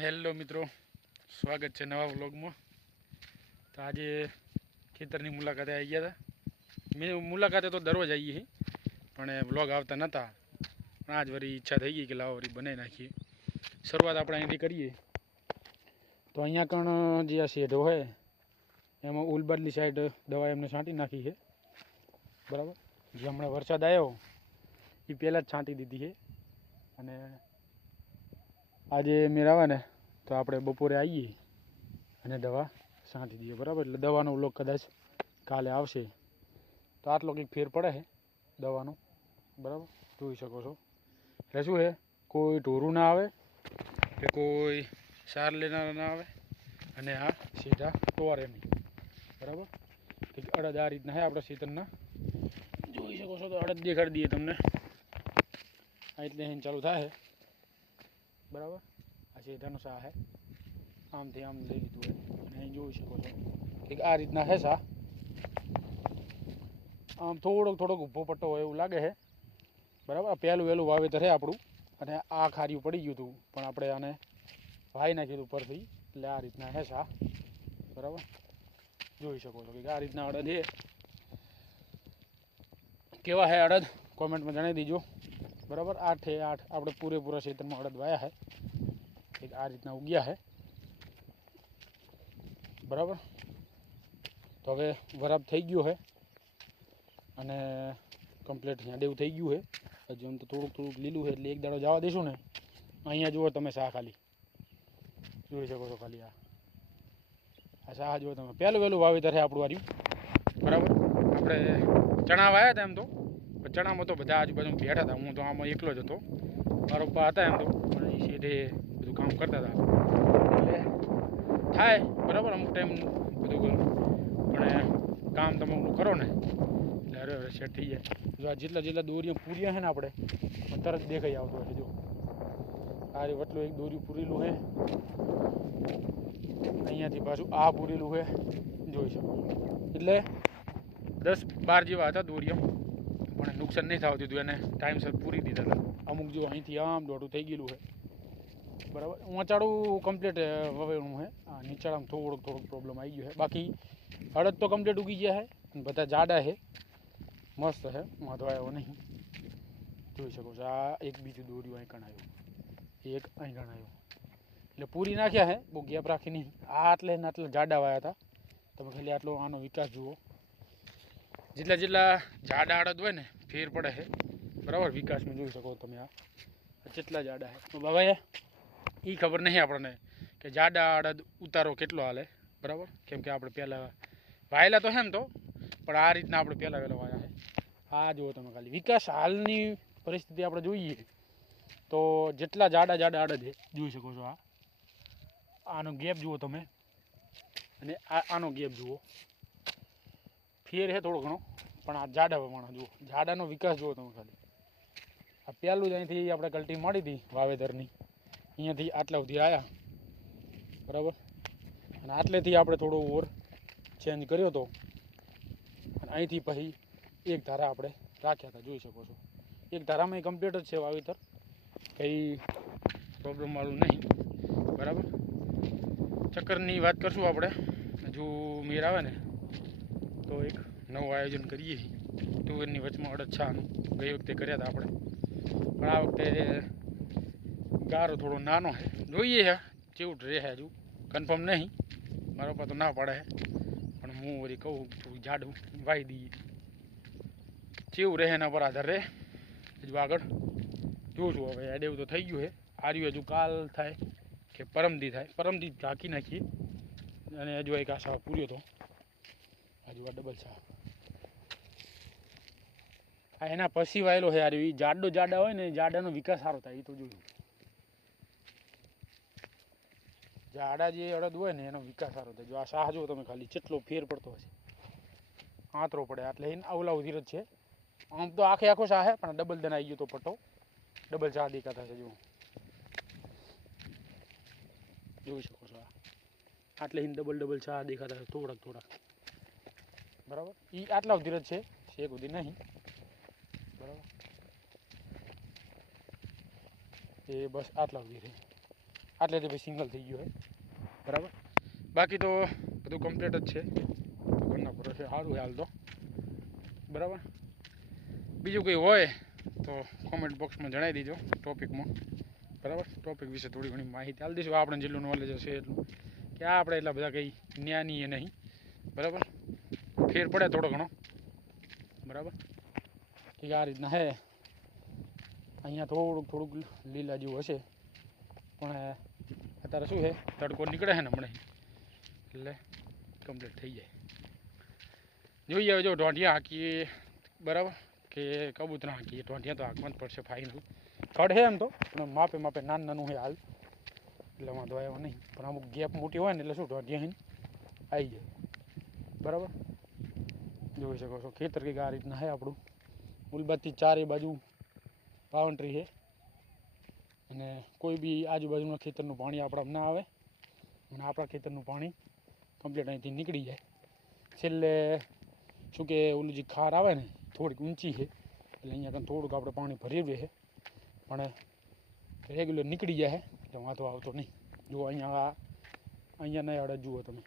Hello મિત્રો, સ્વાગત છે નવા વ્લોગમાં। તો આજે ખેતરની મુલાકાતે આવી ગયા હતા। મેં મુલાકાતે તો દરરોજ આવીએ છીએ, પણ વ્લોગ આવતા નહોતા। પણ આજ વળી ઈચ્છા થઈ ગઈ કે લાવો વળી બનાવી નાખીએ। શરૂઆત આપણે અહીંથી કરીએ। તો અહીંયા કણ જે આ શેઢો હોય એમાં ઉલબાડલી સાઈડ દવા એમને છાંટી નાખી છે, બરાબર। જે હમણાં વરસાદ આવ્યો એ પહેલાં જ છાંટી દીધી છે। અને આજે મેળાવે ને તો આપણે બપોરે આવીએ અને દવા છાંટી દઈએ, બરાબર। એટલે દવાનો વ્લોગ કદાચ કાલે આવશે। તો આટલો કંઈક ફેર પડે છે દવાનો, બરાબર, જોઈ શકો છો। એટલે શું છે, કોઈ ઢોરું ના આવે કે કોઈ સાર લેનારા ના આવે અને આ સીધા ટોરે નહીં, બરાબર। કંઈક અડદ આ રીતના છે આપણા ખેતરના, જોઈ શકો છો। તો અડદ દેખાડી દઈએ તમને, આ એટલે અહીં ચાલુ થાય છે, બરાબર। આ સીધાનો સા છે, આમથી આમ લઈ લીધું હોય અને અહીં જોઈ શકો છો કંઈક આ રીતના છે સા। આમ થોડોક ઊભો પટ્ટો હોય એવું લાગે છે, બરાબર। પહેલું વહેલું વાવેતર છે આપણું, અને આ ખાર્યું પડી ગયું હતું પણ આપણે આને વાઈ નાખ્યું હતું પરથી, એટલે આ રીતના છે સા, બરાબર। જોઈ શકો છો કે આ રીતના અડદ છે। કેવા છે અડદ કોમેન્ટમાં જણાવી દીજો, બરાબર। 8 આપણે પૂરેપૂરા ક્ષેત્રમાં અડદ વાયા છે, કંઈક આ રીતના ઉગ્યા છે, બરાબર। તો હવે વરાપ થઈ ગયો છે અને કમ્પ્લીટ અહીંયા દેવું થઈ ગયું છે। હજી આમ તો થોડુંક લીલું છે, એટલે એક દાડો જવા દઈશું ને। અહીંયા જુઓ તમે સા, ખાલી જોઈ શકો છો, ખાલી આ સા જુઓ તમે। પહેલું વહેલું વાવેતર છે આપણું આર્યું, બરાબર। આપણે ચણા વાયા હતા એમ તો, ચણામાં તો બધા આજુબાજુ બેઠા હતા, હું તો આમાં એકલો જ હતો। મારા પપ્પા હતા એમ તો, પણ એ સીધે બધું કામ કરતા હતા, એટલે થાય બરાબર અમુક ટાઈમ બધું, પણ કામ તમે કરો ને એટલે અરે સેટ થઈ જાય। જો આ જેટલા દોરીઓ પૂર્યા છે ને આપણે તરત દેખાઈ આવતો હશે। જો આ વટલું એક દોર્યું પૂરેલું છે, અહીંયાથી પાછું આ પૂરેલું છે, જોઈ શકો। એટલે 10-12 જેવા હતા દોરીઓ, પણ નુકસાન નહીં થવા દીધું, એને ટાઈમસર પૂરી દીધા હતા। અમુક જો અહીંથી આમ દોઢું થઈ ગયેલું છે, બરાબર। ઊંચાળું કમ્પ્લીટ વવેણું છે, આ નીચાળામાં થોડોક પ્રોબ્લેમ આવી ગયો છે। બાકી અડદ તો કમ્પ્લીટ ઉગી ગયા છે, બધા જાડા છે, મસ્ત છે, વાંધો આવ્યો નહીં, જોઈ શકો છો। આ એક બીજું દોર્યું અહીં કણાયું, એક અહીં કણાયું, એટલે પૂરી નાખ્યા છે, બહુ ગેપ રાખી નહીં। આ આટલે જાડા વાયા હતા, તમે ખાલી આટલો આનો વિકાસ જુઓ। જેટલા જાડા અડદ હોય ને ફેર પડે છે, બરાબર। વિકાસમાં જોઈ શકો તમે આ જેટલા જાડા છે, તો બાબા એ ખબર નહીં આપણને કે જાડા અડદ ઉતારો કેટલો હાલે, બરાબર। કેમ કે આપણે પહેલાં વાયેલા તો છે ને, તો પણ આ રીતના આપણે પહેલાં વહેલા વાયા છે। આ જુઓ તમે ખાલી વિકાસ, હાલની પરિસ્થિતિ આપણે જોઈએ તો જેટલા જાડા અડદ છે, જોઈ શકો છો। આનો ગેપ જુઓ તમે, અને આનો ગેપ જુઓ, ફેર છે થોડો ઘણો, પણ આ જાડા પ્રમાણે જુઓ, જાડાનો વિકાસ જુઓ તમે ખાલી। આ પહેલું જ અહીંથી આપણે કલ્ટી મારી હતી વાવેતરની, અહીંયાથી આટલા સુધી આવ્યા, બરાબર। અને આટલેથી આપણે થોડો ઓવર ચેન્જ કર્યો હતો, અને અહીંથી પછી એક ધારા આપણે રાખ્યા હતા, જોઈ શકો છો। એક ધારામાં કમ્પ્લીટ જ છે વાવેતર, કંઈ પ્રોબ્લેમવાળું નહીં, બરાબર। ચક્કરની વાત કરશું આપણે, હજુ મેર આવે ને તો એક નવું આયોજન કરીએ। તુવેરની વચમાં અડદ છાનું ગઈ વખતે કર્યા હતા આપણે, પણ આ વખતે ગારો થોડો નાનો છે, જોઈએ છે કેવું રહે, હજુ કન્ફર્મ નહીં। મારા પપ્પા તો ના પાડે છે, પણ હું વળી કહું થોડું જાડું વાઈ દઈએ, કેવું રહે એના પર આધાર રહે। હજુ આગળ જોશું, હવે એડેવું તો થઈ ગયું છે, આર્યું હજુ કાલ થાય કે પરમદી થાય, પરમદી ઢાંકી નાખીએ। અને હજુ એક આ સાવ પૂર્યો હતો, હજુ આ ડબલ સાવ આ એના પછી વાયેલો છે યાર। એ જાડા હોય ને, જાડાનો વિકાસ સારો થાય, એ તો જોયું। જાડા જે અડદ હોય ને એનો વિકાસ સારો થાય। જો આ શાહ જો તમે ખાલી કેટલો ફેર પડતો હશે, આંતરો પડે, એટલે એને અવલા ઉધીર જ છે। આમ તો આખો શાહ છે, પણ ડબલ દન આવી ગયો તો પટ્ટો, ડબલ શાહ દેખાતા છે, જુઓ, જોઈ શકો છો। આટલે એને ડબલ શાહ દેખાતા છે, થોડાક, બરાબર। એ આટલા ઉધીર જ છે, શેક ઉધી નહીં, બરાબર। એ બસ આટલા ઉધી રહે, આટલેથી ભાઈ સિંગલ થઈ ગયો છે બરાબર. બાકી તો બધું કમ્પ્લીટ જ છે. ઘરના ભરોસે સારું હાલ તો બરાબર. બીજું કંઈ હોય તો કોમેન્ટ બોક્સમાં જણાવી દીજો ટોપિકમાં બરાબર. ટોપિક વિશે થોડી ઘણી માહિતી આપી દઈશું. આપણે જેટલું નોલેજ હશે એટલું, કે આપણે એટલા બધા કંઈ જ્ઞાનીએ નહીં બરાબર. ફેર પડે થોડો ઘણો બરાબર. કે આ રીતના હે. અહીંયા થોડુંક લીલા જેવું હશે, પણ અત્યારે શું છે તડકો નીકળે છે ને હમણાં, એટલે કમ્પ્લીટ થઈ જાય. જોઈએ હવે જો ઢોંઢિયા હાંકીએ બરાબર કે કબૂતરા હાંકીએ. ઢોંઢિયા તો હાંકવા જ પડશે ફાઇનલ. ખડ છે એમ તો, પણ માપે નાનું છે હાલ, એટલે વાંધો આવ્યો નહીં. પણ અમુક ગેપ મોટી હોય ને એટલે શું ઢોંઢિયા આવી જાય બરાબર. જોઈ શકો છો ખેતર કંઈક આ રીતના છે આપણું. ઉલબાથી ચારે બાજુ બાઉન્ડ્રી છે, અને કોઈ બી આજુબાજુના ખેતરનું પાણી આપણા ના આવે, અને આપણા ખેતરનું પાણી કમ્પ્લીટ અહીંથી નીકળી જાય. છેલ્લે શું કે ઓલું જે ખાર આવે ને થોડીક ઊંચી છે, એટલે અહીંયા કંઈ થોડુંક આપણે પાણી ભરી રહે, પણ રેગ્યુલર નીકળી જાય એટલે વાંધો આવતો નહીં. જુઓ અહીંયા નહીં અડે, જુઓ તમે.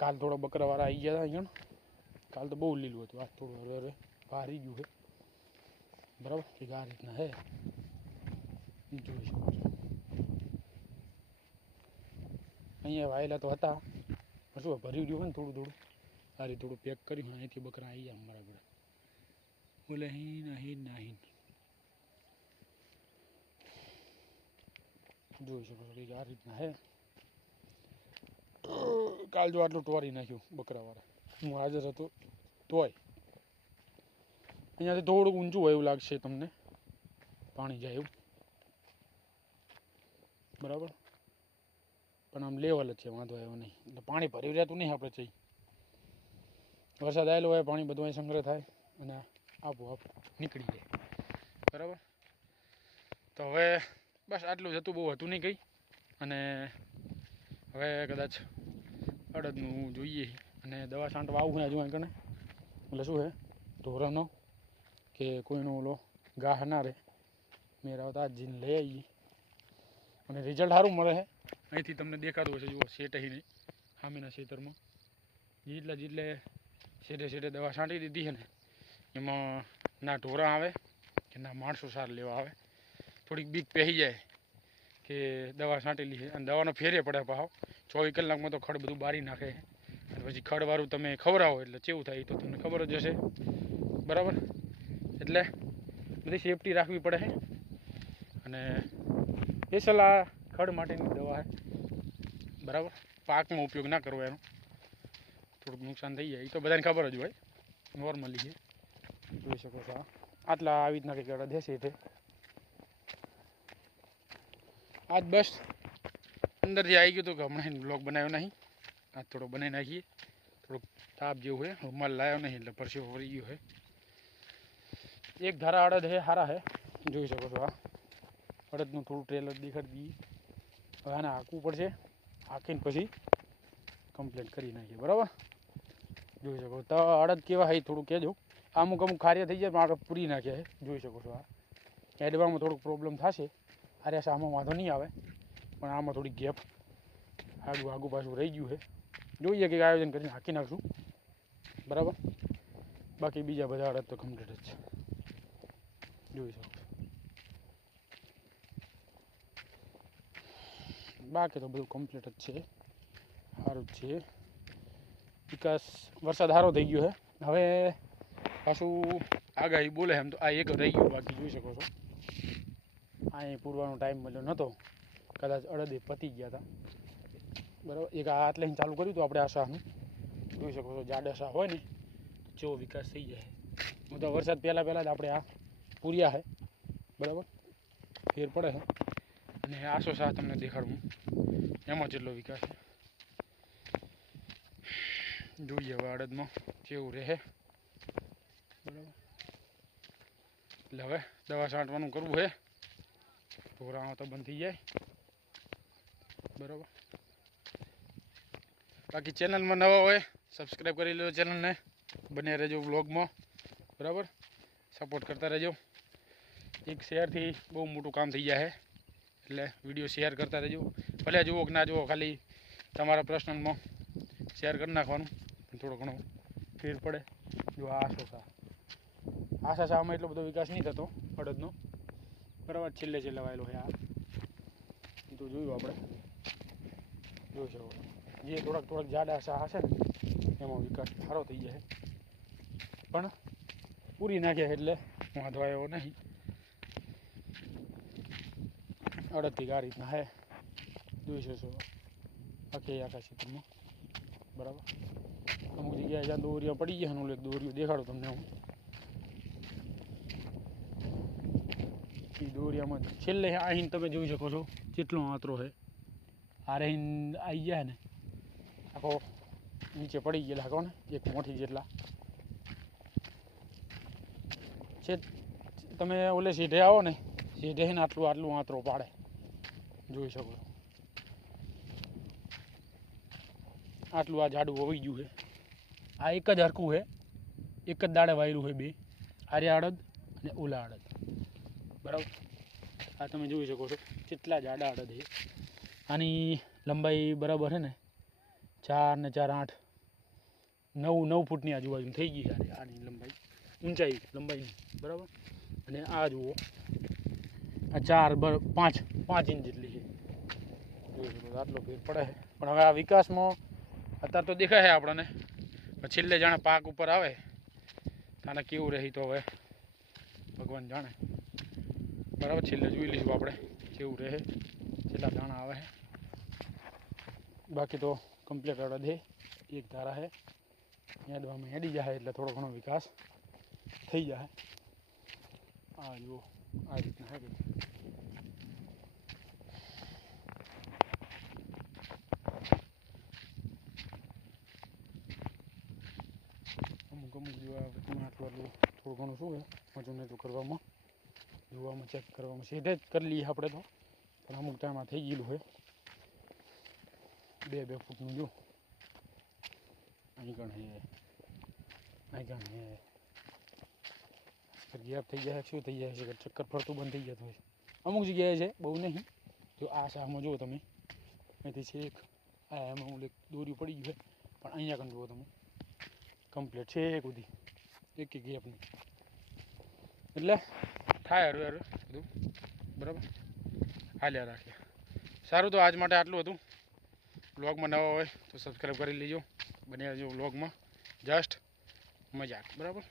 કાલ થોડા બકરાવાળા આવી ગયા હતા અહીંયા. કાલ તો બહુ લીલું હતું, આજ થોડું હવે ભારી ગયું છે બરાબર. કે આ રીતના હે, જોઈ શકો છો. અહીંયા વાયેલા તો હતા, પણ શું ભરી રહ્યું હોય ને થોડું આ રીતે થોડું પેક કર્યું. અહીંથી બકરા આવી ગયા અમારા ઘરે. બોલે નહીં જોઈ શકો છો કે આ રીતના હે. કાલ જો આટલું ટોરી નાખ્યું બકરાવાળા, હું હાજર હતો તોય. અહીંયાથી થોડુંક ઊંચું હોય એવું લાગશે તમને, પાણી જાય એવું બરાબર. પણ આમ લેવલ જ છે, વાંધો આવ્યો નહીં. એટલે પાણી ભરી રહેતું નહીં આપણે જઈ. વરસાદ આવેલો હોય પાણી બધું અહીં સંગ્રહ થાય અને આપોઆપ નીકળી જાય બરાબર. તો હવે બસ આટલું જ હતું, બહુ હતું નહીં કંઈ. અને હવે કદાચ અડદનું જોઈએ, અને દવા છાંટવા આવું હોય હજુ અહીં કને. એટલે શું છે ઢોરાનો કે કોઈનો ઓલો ગાહ ના રહે, મેં આવતા જીને લઈ આવીએ. અને રિઝલ્ટ સારું મળે છે. અહીંથી તમને દેખાતું હશે, જુઓ શેટ અહીં નહીં સામેના ખેતરમાં જેટલે શેઠે દવા છાંટી દીધી છે ને, એમાં ના ઢોરા આવે કે ના માણસો સાર લેવા આવે. થોડીક બીક પહેરી જાય કે દવા છાંટેલી છે, અને દવાનો ફેરે પડે પાછો. 24 કલાકમાં તો ખડ બધું બારી નાખે, અને પછી ખડવાળું તમે ખવડાવો એટલે કેવું થાય એ તો તમને ખબર જ હશે બરાબર. એટલે બધી સેફટી રાખવી પડે છે. અને સ્પેશિયલ આ ખડ માટેની દવા છે બરાબર. પાકમાં ઉપયોગ ના કરવો, એનો થોડુંક નુકસાન થઈ જાય એ તો બધાને ખબર જ હોય નોર્મલી છે. જોઈ શકો છો આટલા આવી રીતના કંઈક અડદ હશે. તે આજ બસ અંદરથી આવી ગયું હતું કે હમણાં બ્લોગ બનાવ્યો નહીં, આજ થોડો બનાવી નાખીએ. થોડુંક તાપ જેવું હોય, રૂમાલ લાવ્યો નહીં એટલે પરસેવો વળી ગયો હોય. એક ધારા અડદ છે, સારા છે. જોઈ શકો છો આ અડદનું થોડું ટ્રેલર દેખાડી દઈએ. હવે આને હાંકવું પડશે, હાંકીને પછી કમ્પ્લીટ કરી નાખીએ બરાબર. જોઈ શકો તો અડદ કેવા હોય થોડું કહેજો. અમુક ખારિયા થઈ જાય પણ આપણે પૂરી નાખ્યા છે. જોઈ શકો છો આ એડવામાં થોડુંક પ્રોબ્લેમ થશે. અરે આમાં વાંધો નહીં આવે, પણ આમાં થોડી ગેપ આગું પાછું રહી ગયું છે. જોઈએ કંઈક આયોજન કરીને હાંકી નાખશું બરાબર. બાકી બીજા બધા અડદ તો કમ્પ્લીટ જ છે. જોઈ શકો છો. બાકી તો બધું કમ્પ્લીટ જ છે, સારું જ છે. વિકાસ વરસાદ સારો થઈ ગયો છે. હવે પાછું આગાહી બોલે એમ તો આ એક રહી ગયું બાકી. જોઈ શકો છો અહીં પૂરવાનો ટાઈમ મળ્યો નહોતો, કદાચ અડદે પતી ગયા હતા બરાબર. એક આ આટલે ચાલુ કર્યું હતું આપણે આ શાહનું. જોઈ શકો છો જાડા શાહ હોય ને જેવો વિકાસ થઈ જાય. હું તો વરસાદ પહેલાં જ આપણે આ પૂર્યા છે બરાબર, ફેર પડે છે. અને આસો શાહ તમને દેખાડું એમાં જેટલો વિકાસ છે. જોઈએ હવે અડદમાં કેવું રહે બરાબર. એટલે હવે દવા છાંટવાનું કરવું છે, ઢોરાણો તો બંધ થઈ જાય બરાબર. બાકી ચેનલમાં નવા હોય સબસ્ક્રાઈબ કરી લો ચેનલને, બને રહેજો વ્લોગમાં બરાબર. સપોર્ટ કરતા રહેજો. એક શેરથી બહુ મોટું કામ થઈ જાય છે એટલે વિડીયો શેર કરતા રહેજો. ભલે જુઓ કે ના જુઓ, ખાલી તમારા પર્સનલમાં શેર કરી નાખવાનું, પણ થોડો ઘણો ફેર પડે. જો આ આશા શામાં એટલો બધો વિકાસ નહીં થતો અડદનો, બરાબર. છેલ્લે વાયેલો છે આ, તો જોયું આપણે, જોઈ શકો. જે થોડાક જાડા શા હશે ને એમાં વિકાસ સારો થઈ જાય, પણ પૂરી નાખ્યા એટલે વાંધો આવ્યો નહીં. અડદથી આ રીતના હે, જોઈ શકો આખા ક્ષેત્રમાં, બરાબર. અમુક જગ્યાએ જ્યાં દોરીઓ પડી ગયા એનું એક દોરીઓ દેખાડું તમને હું. એ દોરિયામાં છેલ્લે અહીં તમે જોઈ શકો છો કેટલો આંતરો છે. આ રહીને આવી ગયા ને આખો નીચે પડી ગયેલા કહો ને એક મોટી જેટલા છે. તમે ઓલે સીધે આવો ને, સીધે ને આટલું આંતરો પાડે, જોઈ શકો છો. આટલું આ જાડું હોઈ ગયું છે. આ એક જ હરખું છે, એક જ દાડે વાયેલું છે બે, આર્યા અડદ અને ઓલા અડદ, બરાબર. આ તમે જોઈ શકો છો કેટલા જાડા અડદ છે. આની લંબાઈ બરાબર છે ને 4 ને 4 8 9 ફૂટની આજુબાજુ થઈ ગઈ છે આની લંબાઈ, ઊંચાઈ લંબાઈની, બરાબર. અને આ જુઓ આ 4 5 ઇંચ જેટલી છે, જોઈ શકો આટલો ફેર પડે છે. પણ હવે આ વિકાસમાં અત્યારે તો દેખાય છે આપણને, છેલ્લે જાણે પાક ઉપર આવે તાને કેવું રહી તો હવે ભગવાન જાણે, બરાબર. છેલ્લે જોઈ લઈશું આપણે કેવું રહે, કેટલા દાણા આવે છે. બાકી તો કમ્પ્લીટ અડદ છે, એક ધારા છે. હેડવામાં હેડી જાય એટલે થોડો ઘણો વિકાસ થઈ જાય. આ જુઓ આ રીતના હે કંઈ. અમુક જેવા આટલું થોડું ઘણું શું છે મજૂને તો કરવામાં, જોવામાં, ચેક કરવામાં સીધે જ કરી લઈએ આપણે તો, પણ અમુક ટાઈમમાં થઈ ગયેલું હોય 2 ફૂટનું. જો અહીં ગણ હે ગેપ થઈ જાય, શું થઈ જાય છે, ચક્કર ફરતું બંધ થઈ જતું હોય અમુક જગ્યાએ છે, બહુ નહીં. જો આ શાહમાં જુઓ તમે, અહીંથી છે એક આ એમાં હું દોરી પડી ગયું છે, પણ અહીંયા કણ જુઓ તમે કમ્પ્લીટ છે એક સુધી, એક ગેપ નહીં. એટલે થાય હરવે બધું, બરાબર. હાલ્યા રાખીએ. સારું, તો આજ માટે આટલું હતું. વ્લોગમાં નવા હોય તો સબસ્ક્રાઈબ કરી લેજો, બન્યા રહેજો વ્લોગમાં. જસ્ટ મજાક, બરાબર.